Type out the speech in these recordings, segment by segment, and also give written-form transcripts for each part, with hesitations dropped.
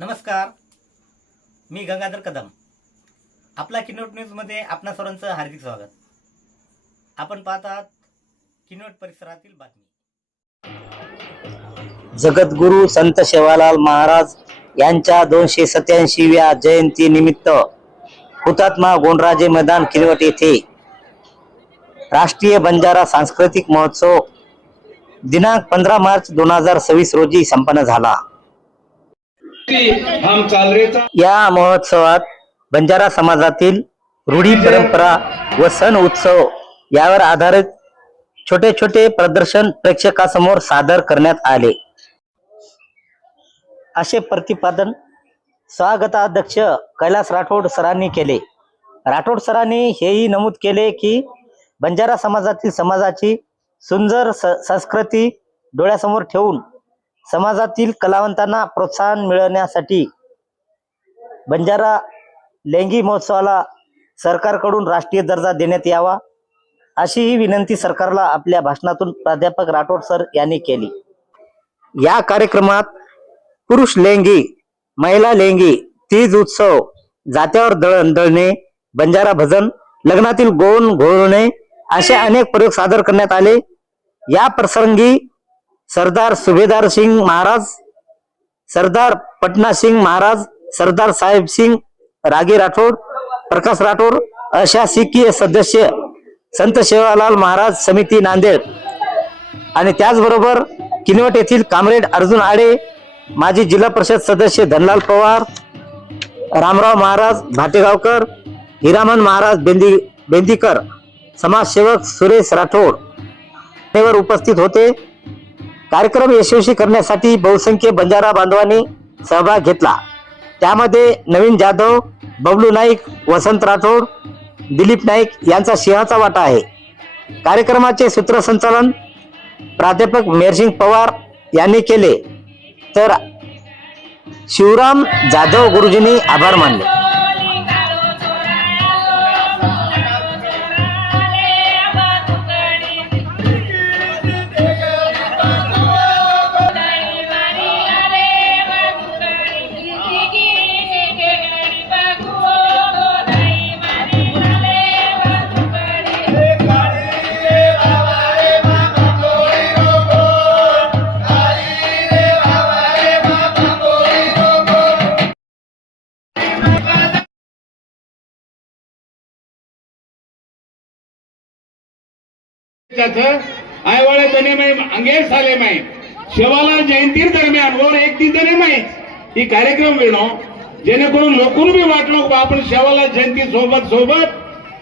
नमस्कार, मी गंगाधर कदम. आपला किनवट न्यूजमध्ये आपणा सर्वांचं हार्दिक स्वागत. आपण पाहत आहात किनवट परिसरातील बातमी. जगद्गुरु संत सेवालाल महाराज यांच्या 287व्या जयंती निमित्त हुतात्मा गोंडराजे मैदान किनवट येथे राष्ट्रीय बंजारा सांस्कृतिक महोत्सव दिनांक 15 मार्च 2026 रोजी संपन्न झाला. या महोत्सवात बंजारा समाजातील रूढी परंपरा व सण उत्सव यावर आधारित छोटे छोटे प्रदर्शन प्रेक्षकासमोर सादर करण्यात आले, असे प्रतिपादन स्वागताध्यक्ष कैलास राठोड सरांनी केले. राठोड सरांनी हेही नमूद केले की बंजारा समाजाची सुंदर संस्कृती डोळ्यासमोर ठेवून समाजातील कलावंतांना प्रोत्साहन मिळवण्यासाठी बंजारा लेंगी महोत्सवाला सरकारकडून राष्ट्रीय दर्जा देण्यात यावा, अशी ही विनंती सरकारला आपल्या भाषणातून प्राध्यापक राठोड सर यांनी केली. या कार्यक्रमात पुरुष लेंगी, महिला लेंगी, तीज उत्सव, जात्यावर दळण दळणे, बंजारा भजन, लग्नातील गोण घोळणे असे अनेक प्रयोग सादर करण्यात आले. या प्रसंगी सरदार सुभेदार सिंग महाराज, सरदार पटना सिंग महाराज, सरदार साहेब सिंग, रागी राठोड, प्रकाश राठोड अशासकीय सदस्य, संत सेवालाल महाराज समिती नांदेड आणि त्याचबरोबर किनवट येथील कामरेड अर्जुन आडे, माजी जिल्हा परिषद सदस्य धनलाल पवार, रामराव महाराज भाटेगावकर, हिरामन महाराज बेंदीकर, समाजसेवक सुरेश राठोड वर उपस्थित होते. कार्यक्रम यशस्वी करण्यासाठी बहुसंख्य बंजारा बांधवांनी सहभाग घेतला. त्यामध्ये नवीन जाधव, बबलू नाईक, वसंत राठोड, दिलीप नाईक यांचा सिंहाचा वाटा आहे. कार्यक्रमाचे सूत्रसंचालन प्राध्यापक मेहरसिंग पवार यांनी केले, तर शिवराम जाधव गुरुजींनी आभार मानले. आयवाळे तने में अंगेर साले में शेवाला जयंती दरम्यान और एक दिन तने में ही कार्यक्रम वेणो जेणेकरून लोकून बी वाटलो आपण शेवाला जयंती सोबत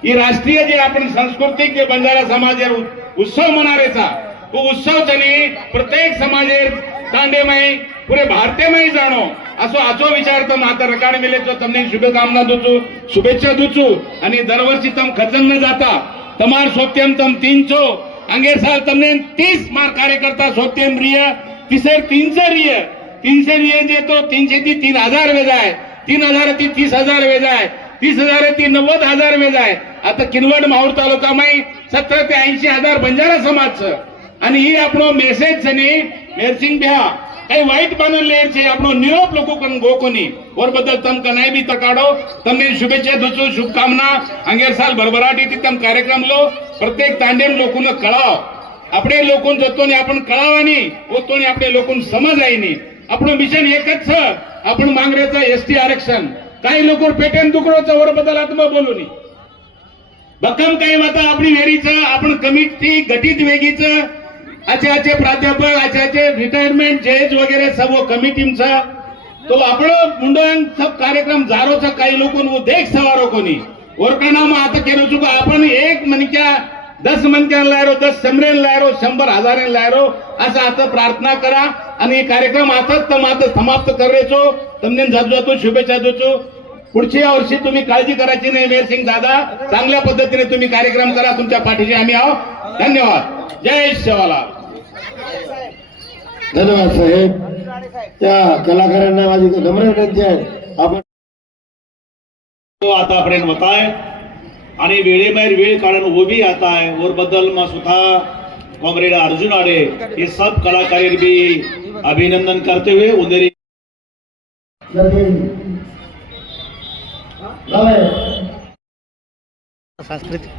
ही राष्ट्रीय जे आपण सांस्कृतिक जे बंजारा समाज उत्सव मनारेचा तो उत्सव तने प्रत्येक समाजेर तांडेमय पुरे भारतेमय जाणो असो आचो विचार तो माता रकाड मिलेचो तमने शुभकामना दूचू, शुभेच्छा दूचू आणि दरवर्षी तम खचन न जाता तमार सोप्यम तम 300 अंगेर साल तमने 30 मार कार्यकर्ता सोप्यम रिय तिसर 300 रिय जे तो 300 ती 3000 वे जाय, 3000 ती 30,000 वे जाय, 30,000 ती 90,000 वे जाय. आता किनवट माहूर तालुका मै 70 ते 80,000 बंजारा समाज आणि ही आपणो मेसेज छनी मेरसिंग भ्या काही वाईट बानन लेर छे आपणो निरोप लोको कन गो कोनी और बदल तम कनाई भी तकाडो तमने शुभेच्छा दूचू, शुभकामना. अंगेर साल भरभराटी ती तम कार्यक्रम लो प्रत्येक तांडेम लोकून कळाव आपणे लोकून जतो ने आपण कळावानी ओतो ने आपले लोकून समज आईनी आपणो मिशन एकच छ आपण मांगरेचा एसटी आरक्षण काही लोक पेटेन दुकडोचा वर बदल आत्मा बोलूनी भक्कम काही माता आपली वेरीचं आपण कमिटी गठीत वेगीचं अच्छे प्राध्यापक अच्छे रिटायरमेंट जज वगैरे सब कमिटीचा तो आपण मुंडन सब कार्यक्रम जारोचा काही लोकून वो देख सवारो कोणी ओरकाना मग आता केलो चुका आपण एक मनक्या 10 मनक्यान लायरो 10 समरेन लायरो 100,000 लायरो असं आता प्रार्थना करा आणि कार्यक्रम आताच समाप्त करायचो. तमने जातो शुभेच्छा देतो. पुढच्या वर्षी तुम्ही काळजी करायची नाही. मेहरसिंग दादा चांगल्या पद्धतीने तुम्ही कार्यक्रम करा, तुमच्या पाठीशी आम्ही आहोत. धन्यवाद. जय सेवालाल. धन्यवाद साहेब. त्या कलाकारांना माझी नम्र विनंती आहे आपण आतापर्यंत होत आहे आणि वेळेबाहेर वेळ काढून वो भी आता है और बदल में स्वतः कॉमरेड अर्जुन आड़े ये सब कलाकार भी अभिनंदन करते हुए उन्हें सांस्कृतिक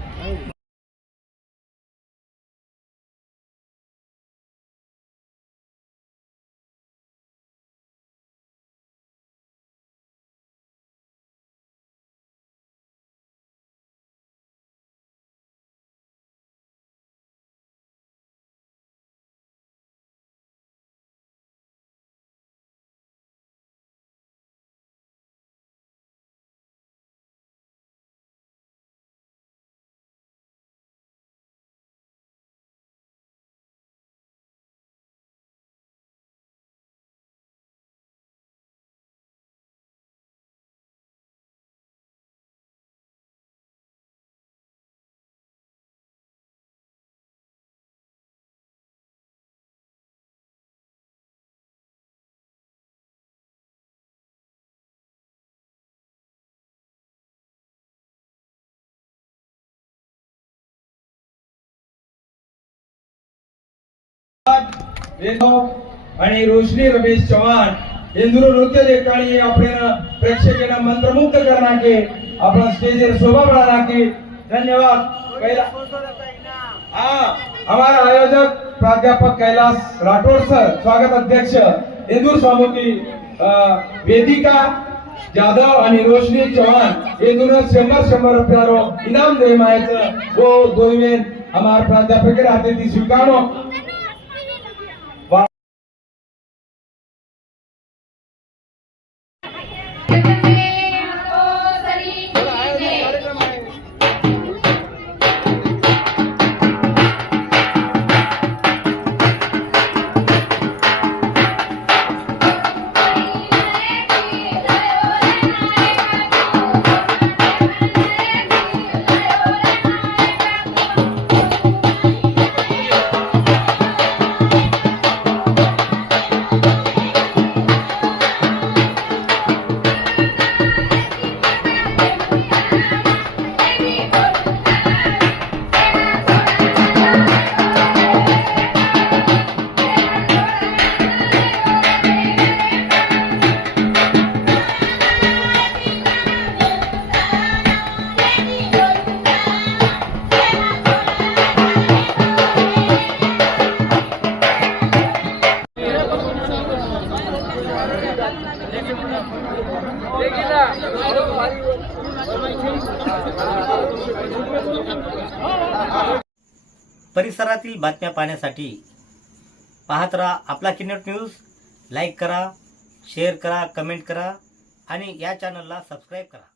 आणि रोशनी रमेश चव्हाण इंदुर नृत्य देखतानी अपने प्रेक्षकांना मंत्रमुग्ध करना के अपना स्टेज शोभा बढ़ाना के धन्यवाद। पहला हमारा आयोजक प्राध्यापक कैलाश राठौड़ सर, स्वागत अध्यक्ष इंदूर स्वामुखी वेदिका जाधव आणि रोशनी चव्हाण इंदूर 100 रुपयारो इनाम दे मायचं वो दोन हमारे प्राध्यापक हाते ती स्वीकारो। परिसरातील बातम्या पाहण्यासाठी पाहत राहा आपला किनोट न्यूज। लाईक करा, शेअर करा, कमेंट करा आणि या चॅनलला सबस्क्राईब करा।